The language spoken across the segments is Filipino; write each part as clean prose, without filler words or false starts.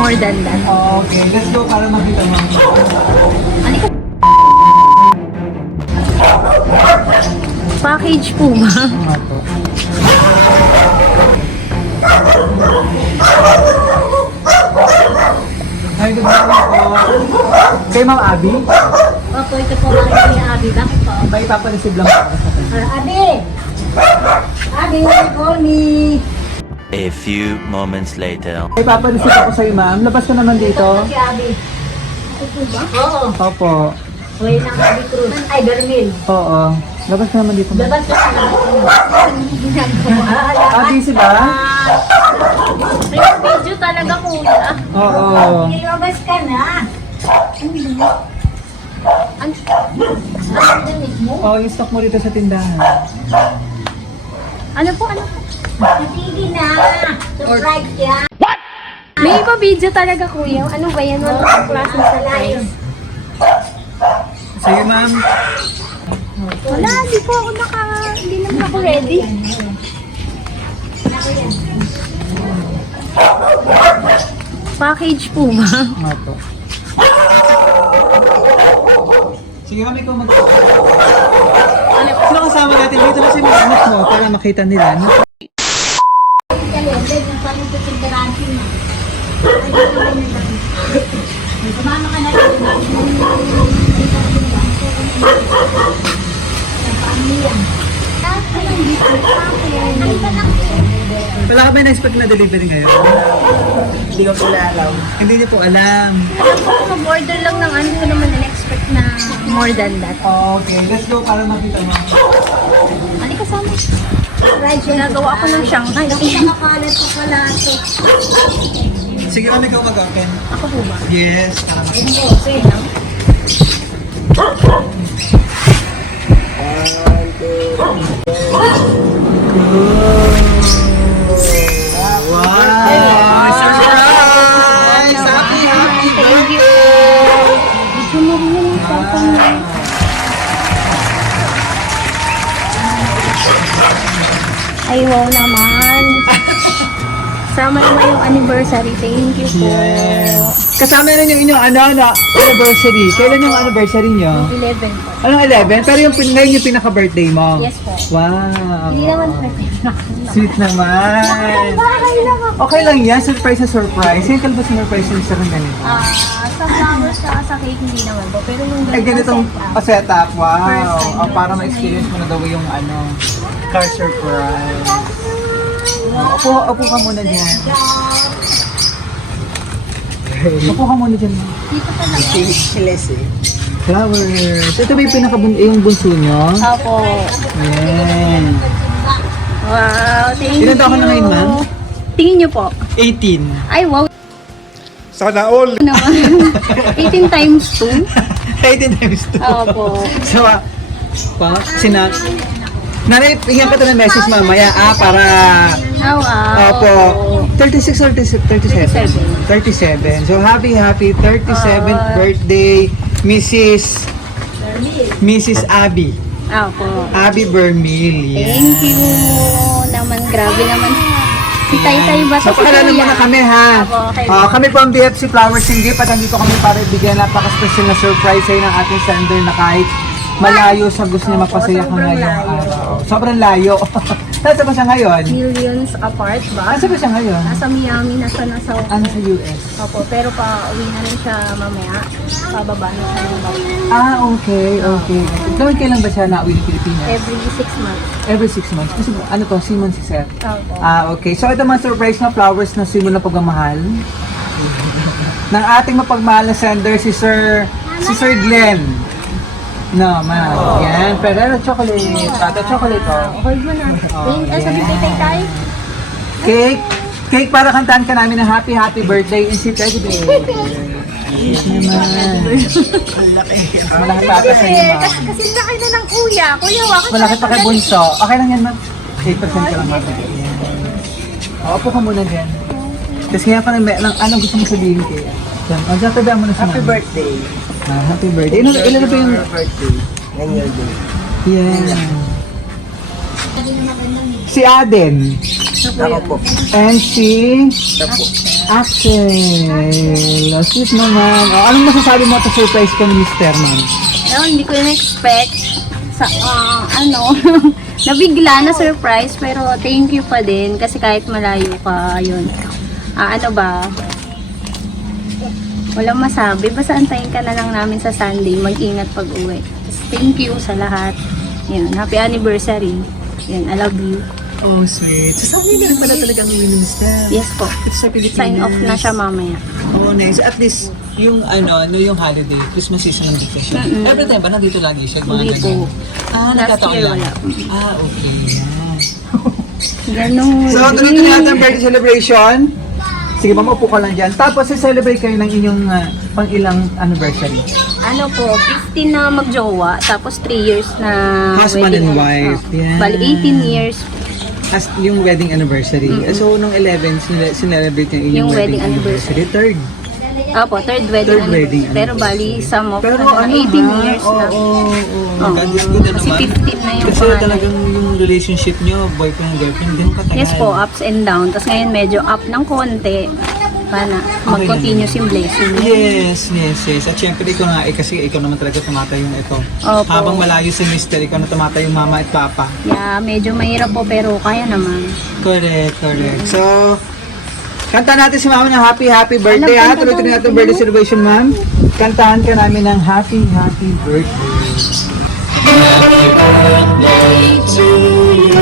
more than that. Okay, let's go para makita mo. Ano ka? Package po ba? Nga po. Hi, good morning po. Kay Ma'am Abby? Opo, ito po ang ni Abby. Bakit po? May ipapareceive lang po ako sa kanya. Abby! Abby, call me! A few moments later. May ipapareceive ako sa'yo, ma'am. Labas ka naman dito. Si Abby. Ito po ba? Oo. Opo. Way ng Abby Cruz. Ay, Bermil. Oo. Labas ka naman dito, ma'am. Labas ka sa Ah, busy ba? Video talaga kuya. Oo. Ilabas ka na. Ano mo? Oo, yung stock mo rito sa tindahan. Ano po? Ano po? Sige na! Surprise yan! May iba video talaga kuya. Ano ba yan? Ano ang klase ng surprise? Sige, ma'am. Wala, hindi naman ako ready. Package po ba? Nga po. Sige, ma'am, ikaw mag... Sino kasama natin dito kasi mga anak mo para makita nila, no? Sumama ka na rin. Wala ka ba na-expect na delivery ngayon? Hindi ko pala alam. Hindi niyo po alam. Alam ko kung mag-order lang ng ano ko naman in-expect na more than that. Okay, let's go para makita mo. Ano kasama? Right, ginagawa ko ng Shanghai. Nakakalat ko pala ito. Sige, ma'am, ikaw mag-open. Ako po ba? Yes, para makita. Okay, no? Wow! Surprise! Happy, happy birthday! Medyo mo rin yung cellphone na. Ay, wow naman. Sama naman yung anniversary. Thank you po. Yes. Kasama rin yung inyong anniversary. Kailan yung anniversary nyo? 11 po. Anong 11? Pero yung ngayon yung pinaka-birthday mo? Yes po. Wow! Hindi naman perfect. Sweet naman! Bahay lang ako. Okay lang yan, surprise na surprise. Yung kalba surprise yung sarang ganito. Sa flowers at sa cake hindi naman po. Pero yung Ay, ganitong setup. Wow! First time. Para ma-experience mo na daw yung car surprise. Upo ka muna dyan. Upo ka muna dyan. dito talaga. Flowers. Ito ba yung yung bunso nyo? Opo. Yan. Wow, thank you. Ilan taon ka na ngayon, ma'am? Tingin niyo po. 18. Ay, wow Sana all! naman. 18 times 2. 18 times 2. Opo. So, Nanay, hingyan ka ito ng message mamaya, para... Oh, wow. Opo. 36 or 37? 37. So, happy 37th birthday, Mrs. Abby. Opo. Abby Bermil. Thank you naman. Grabe naman. Si Tay-Tay ba So, pakilala muna kami, ha? Opo, okay. Kami po ang BFC Flowers and Gift at nandito kami para ibigyan napaka-special na surprise sa'yo ng ating sender na kahit malayo sa gusto niya mapasaya ka sobrang ngayong layo. araw. Sobrang layo. Nasaan ba siya ngayon? Millions apart ba? Nasaan ba siya ngayon? Nasa Miami, nasa Ano sa US? Opo, pero pa-uwi na rin siya mamaya. Pababa na siya ng boat. Okay. Gawin kailan ba siya na-uwi ng Pilipinas? Every 6 months. Every 6 months. Kasi ano to, Simon si Seth. Opo. Okay. So ito mga surprise na flowers na simula ng pagmamahal. ng ating mapagmahal na sender, si Sir Glenn. No, ma'am. Yan. Pero chocolate. Ito chocolate to. Hold mo na. Sabi kay Tay-Tay. Cake para kantaan ka namin ng happy birthday in si Teddy Bear. Yes naman. Malaki pata sa inyo, ma'am. Kasi laki na ng kuya. Kuya, wakit Malaki pa kay Bunso. Okay lang yan, ma'am. 8% ka lang, ma'am. Upo ka muna dyan. Kasi nga pa lang, anong gusto mo sabihin kaya? O, dyan, tabihan mo na si ma'am. Happy birthday! Happy birthday. Ilan na ba yung... birthday. 9 years old. Yeah. Si Aden. Ako po. And si Axel. Oh, sweet naman. Oh, anong masasabi mo at surprise ko ni Mr. Man? Ayun, hindi ko na-expect. Sa, nabigla na surprise, pero thank you pa din. Kasi kahit malayo ka, yun. Ano ba? Walang masabi. Basta antayin ka na lang namin sa Sunday. Mag-ingat pag-uwi. Thank you sa lahat. Yun, happy anniversary. Yun, I love you. Oh, sweet. So, saan nila pala talagang minister? Yes po. It's sa Pilipinas. Sign off na siya mamaya. Oh, nice. At least, yung yung holiday, Christmas season nandito siya. Every time ba nandito lagi siya? Mga Hindi po. Last nagkataon year lang. wala. Okay. Yeah. Ganun. So, tuloy-tuloy natin ang birthday celebration. Sige, maupo ka lang dyan. Tapos, celebrate kayo ng inyong pang-ilang anniversary. Ano po, 15 na magjowa, tapos 3 years na Husband wedding. and wife. Yeah. Bali, 18 years As yung wedding anniversary. So, nung 11, sinelebrate yung inyong Yung wedding wedding anniversary. Third. Opo, third wedding. Third wedding Pero bali, some of Pero na 18 years Oo, na. oo. Oo. God is good Kasi naman. 15 na yung Kasi pangalan. talagang yung relationship nyo, boyfriend and girlfriend, hindi mo katagal. Yes po, ups and down. Tapos ngayon medyo up ng konti. Para mag-continuous yung blessing. Yes. At syempre, ikaw nga, kasi ikaw naman talaga tumatayong ito. Opo. Habang malayo si Mister, ikaw na tumatayong mama at papa. Yeah, medyo mahirap po pero kaya naman. Correct. So, kanta natin si mama ng happy birthday. Alam, kanta Tuloy-tuloy daw. natin birthday celebration, ma'am. Kantahan ka namin ng happy birthday. Happy birthday to you.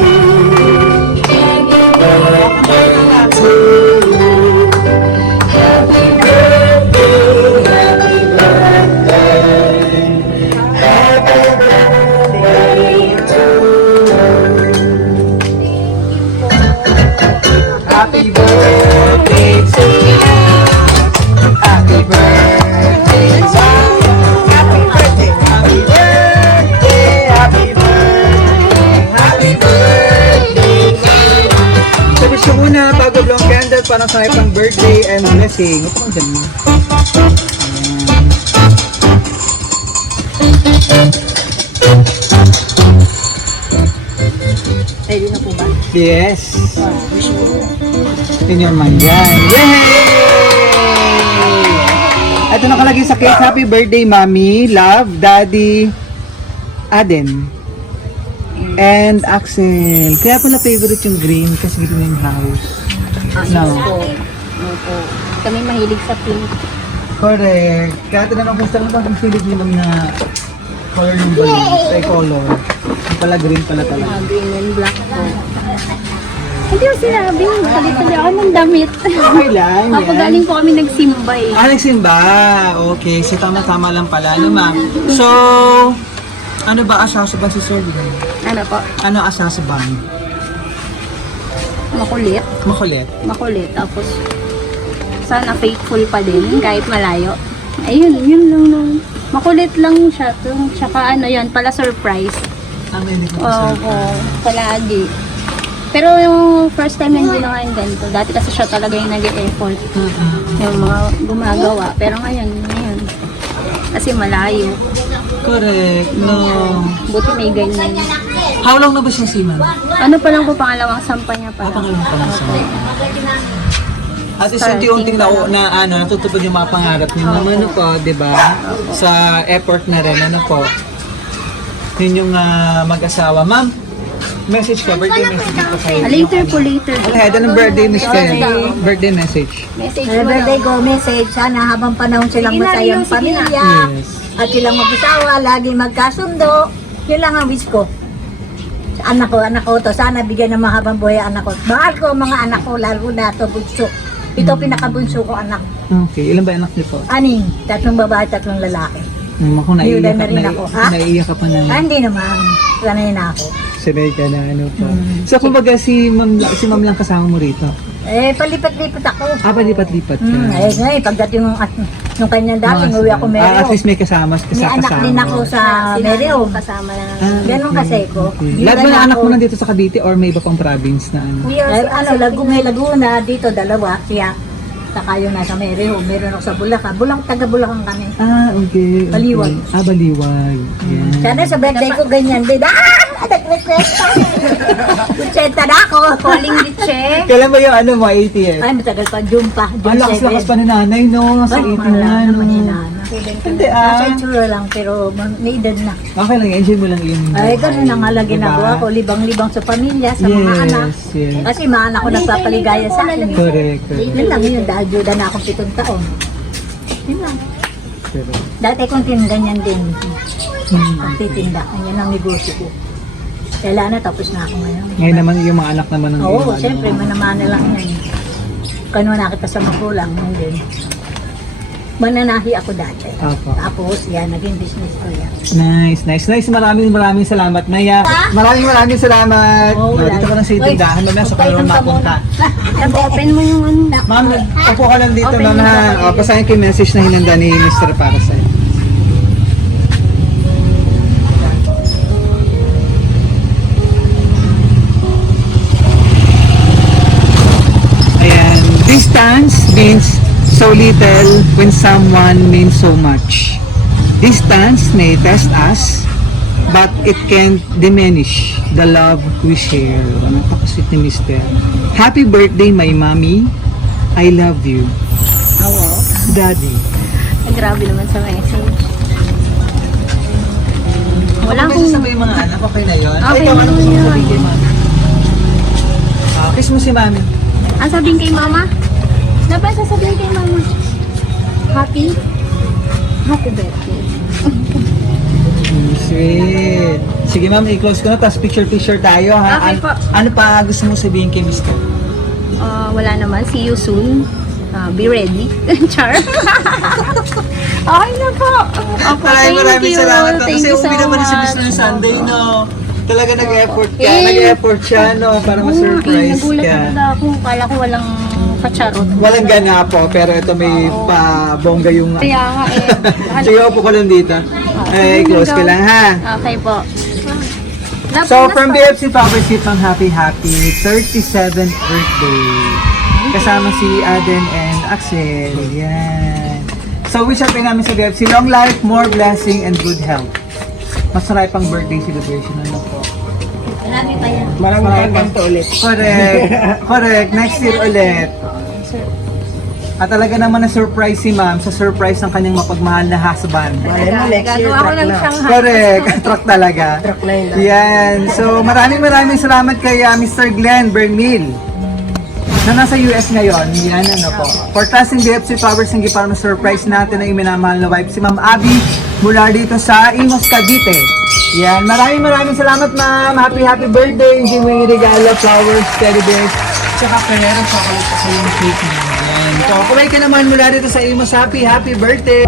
Happy birthday to you. Happy birthday. Happy birthday. Happy birthday. Happy birthday to you. So, gusto muna bago blowing candle para sa pang birthday and blessing. Upo ka dyan. Ready na po ba? Yes. In your mind. Yan. Yay! Ito nakalagay sa cake. Happy birthday, Mommy, Love, Daddy, Aden, and Axel. Kaya pala favorite yung green kasi green yung house. No. Opo. Kami mahilig sa pink. Correct. Kaya tinanong ko sa lang kung pilig nilang na color ng balloons. Ay, color. Yung pala green pala talaga. Green and black po. Hindi ko sinabi. Palit-palit ako ng damit. Okay lang, Kapag yan. galing po kami nagsimba eh. Nagsimba. Okay. So, tama-tama lang pala. Ano, ma'am? So, ano ba asasaban si Sir? Ano po? Ano asasaban? Makulit. Makulit. Tapos, sana faithful pa din kahit malayo. Ayun, yun lang nung. Makulit lang siya. Tsaka ano yun, pala surprise. Hindi ko Oo, palagi. Pero yung first time na hindi na ngayon ganito. Dati kasi siya talaga yung nag-e-effort. Yung mga gumagawa. Pero ngayon. Kasi malayo. Correct. No. Buti may ganyan. How long na ba siya si ma'am? Ano pa lang po pangalawang sampa niya pa. Pangalan pa lang siya. At least unti-unting natutupad yung mga pangarap niyo naman, ano po, di ba? Sa effort na rin, ano po. Yun yung mag-asawa. Ma'am, message ka, birthday message ko sa'yo. Later po, later. Ahead, anong birthday message? Birthday message. Message Happy mo birthday lang. ko, message. Sana habang panahon silang Sige na, masayang Rio, sige na. pamilya. Yes. At silang mag-asawa, lagi magkasundo. Yun lang ang wish ko. Sa anak ko to. Sana bigyan ng mahabang buhay ang anak ko. Mahal ko ang mga anak ko, lalo na to bunso. Ito pinakabunso ko anak. Okay, ilan ba anak niyo po? Aning, 3 babae, 3 lalaki. Ako Hiyulan na rin ako, ha? naiiyak ka pa na. Hindi naman. Sanay na ako. Sanay ka na, ano po. So, kumbaga si ma'am lang kasama mo rito? Palipat-lipat ako. Palipat-lipat ka. Ngayon, pagdating nung kanyang dating, uwi ako At Mary least may kasama. May anak din ako sa Mary Kasama na. Ganon kasi ko. Okay. Lahat ba ng anak mo nandito sa Cavite or may iba pang province na ano? May Laguna, dito 2, siya. Saka yung nasa Mereo, meron ako sa Bulacan. Taga Bulacan kami. Okay. Baliwag. Baliwag. Yan. Sana sa birthday ko ganyan din. Ah! nag-request pa. Kutsenta na ako. Calling the check. Kailan ba yung ano mo, 80th? Ay, matagal pa. June pa. June Ang lakas-lakas pa ni nanay, no? Sa 80 na, no? Hindi Nasa itsura lang, pero may edad na. Okay lang, enjoy mo lang yung Ay, ganun na nga lang Diba? ginagawa ko. Libang-libang sa pamilya, sa mga anak. Yes. Kasi mga anak ko nagpapaligaya sa akin. Correct. Yun lang yun, dahil duda na akong 7 taon. Yun lang. Correct. Dati kong ganyan din. Ang titinda. Yan ang negosyo ko. Kailan na, tapos na ako ngayon. Ngayon naman yung mga anak naman ng Oo, ano, siyempre, manamana lang yan. Kano na kita sa magulang, hindi. Mananahi ako dati. Opo. Tapos, yan, naging business ko yan. Nice. Maraming salamat, Maya. Maraming salamat. Oo, No, dito ka lang sa tindahan mo na sa kayo mapunta. Open mo yung ano. Ma'am, upo ka lang dito, ma'am, ha. O, basahin ko yung message na hinanda ni Mr. para sa'yo. Ayan. Distance means so little when someone means so much. Distance may test us, but it can't diminish the love we share. Ano pa kasi ni Mr. Happy birthday, my mommy. I love you. Oo. Daddy. Ay, grabe naman sa message. Wala Ako akong... sa yung mga anak, okay na yun? Okay ikaw, na ano gusto mo yun. sabihin kay mami? Kiss mo si mami. Ang sabihin kay mama? Na ba sasabihin kay mama? Happy? Happy birthday. Sweet. Sige ma'am, i-close ko na, tapos picture tayo ha. Okay po. Ano pa gusto mo sabihin kay Mr.? Wala naman. See you soon. Be ready. Char. Okay na po. Opo, Maraming salamat. Thank Kasi you so uwi naman si Miss much. ng Sunday, no? Talaga nag-effort ka. Eh. Nag-effort siya, no? Para ma-surprise Nagulat ka. na ako. Kala ko walang kacharot. Walang gana po, pero ito may pa-bongga yung... Kaya nga eh. Sige, upo ko lang dito. Eh, close ko lang, ha? Okay po. So, from BFC Power Seat ng happy 37th birthday. Kasama si Aden and Axel. Yan. So, wish natin namin sa BFC, long life, more blessing, and good health. Masarap pang birthday celebration. Ano po? Marami pa yan. Maraming kanto ulit. Correct. Next year ulit. At talaga naman na-surprise si ma'am sa surprise ng kanyang mapagmahal na husband. Gagawa ko ng Shanghai. Correct. Truck talaga. Yan. So, maraming salamat kay Mr. Glenn Bernil na nasa US ngayon. Yan, ano po. For trusting BFC Powers ng para ma-surprise natin ang iminamahal na wife si Ma'am Abby mula dito sa Imos, Cavite. Yan. Maraming salamat, ma'am. Happy birthday. Enjoy mo yung regalo, flowers, teddy bears, tsaka pero chocolate sa yung cake niya. Yan. So, kumain ka naman mula dito sa Imos. Happy birthday.